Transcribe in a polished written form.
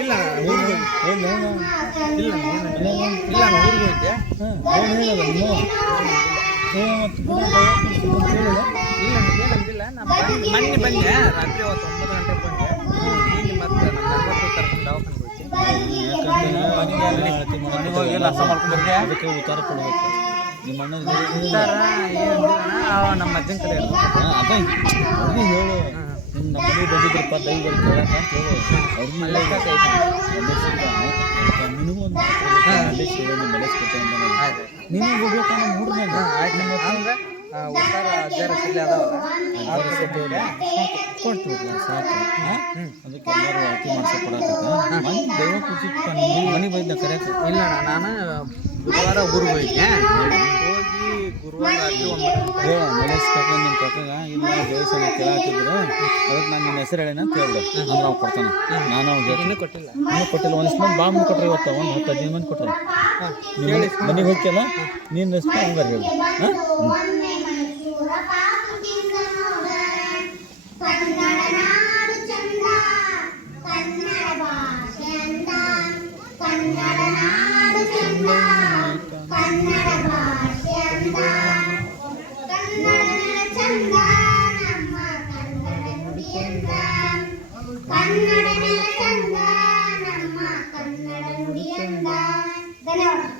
ಇಲ್ಲ ಊರಿಗೆ ಇಲ್ಲ ಇಲ್ಲ ಇಲ್ಲ ಊರಿಗೆ ಹೋಯ್ತೆ ಇಲ್ಲ ಏನಂದಿಲ್ಲ ನಾನು ಮೊನ್ನೆ ಬಂದೆ ರಾತ್ರಿ ಹೊತ್ತು 9 ಗಂಟೆಗೆ ಬಂದೆ ಈಗ ಮತ್ತೆ ನಮ್ಮ ಹೆಣ್ಮಕ್ಳು ಕರ್ಕೊಂಡು ದವಾಖಾನೆ ಹೋಯ್ತು ಮನೆಗೆ ಹೋಗಿ ನಾಶ ಮಾಡ್ಕೊಂಡ್ಬರ್ದೆ ಅದಕ್ಕೆ ಉತ್ತರ ಕೊಡ್ಬೇಕು ನಿಮ್ಮ ಅಣ್ಣ ಉತ್ತರ ಏನು ನಮ್ಮ ಅಜ್ಜನ ಕಡೆ ಅದೇ ಅವ್ರಿಗೆ ಹೇಳು ನಿಮ್ಮ ನಮ್ಮ ಮನೆಗೆ ಬಂದಿದ್ರಪ್ಪ ದೈವ ಕೇಳಕ್ಕೆ ಅಂತ ಹೇಳು ಅವ್ರಿಗೆ ನಿನಗೂ ಒಂದು ಮಲೇಶ್ ಹೇಳೋ ನಿಮ್ಮ ಮಲೇಶ್ ಕೊಡ್ತೇನೆ ನಿನಗೆ ಹೋಗ್ಬೇಕು ನಮ್ಮ ಹುಡುಗ ಆಯ್ತು ನಿಮ್ಮ ಹಂಗೆ ಉತ್ತರ ಅಜ್ಜಾರ ಸಿಲ್ಲಿ ಅದಾವಲ್ಲ ಕೊಡ್ತೀವಿ ಸಾಕು ಅದಕ್ಕೆ ಎಲ್ಲರೂ ಅತಿ ಮಾಡ್ಸಕ್ಕೆ ಕೊಡಕ್ಕೆ ಮನೆ ದೈವ ಕುಸಿಟ್ಟು ಮನೆಗೆ ಬಂದ ಕರೆಯಕ್ಕೆ ಇಲ್ಲ ನಾನು ಬುಧವಾರ ಊರಿಗೆ ಹೋಗಿದ್ದೆ ಹೋಗಿ ಗುರುವಾರ ರಾತ್ರಿ 9 ಗಂಟೆ ಮಲೇಶ್ ಕಾಕ ನಿಮ್ಮ ಕಾಕಾಗ ಇಲ್ಲ ದೇವಸ್ಥಾನ ಕೇಳಾತಿದ್ರು ಅದಕ್ಕೆ ನಾನು ನಿಮ್ಮ ಹೆಸರು ಹೇಳೇನ ಅಂತ ಹೇಳ್ಬಿಡು ಅಂದ್ರೆ ಅವ್ನು ಕೊಡ್ತಾನೆ ನಾನು ಅವ್ನಿಗೆ ಇನ್ನೂ ಕೊಟ್ಟಿಲ್ಲ ಒಂದಿಷ್ಟು ಮಂದಿ ಭಾಳ ಮಂದಿ ಕೊಟ್ಟರೆ ಇವತ್ತು ಒಂದು 10-15 ಮಂದಿ ಕೊಟ್ಟರೆ ಮನೆಗೆ ಹೋಗ್ತಿಯಲ್ಲ ನೀನು ಎಷ್ಟು ಹಂಗಾರೆ ಹೇಳಿ ಹಾಂ ಧನ್ಯವಾದ.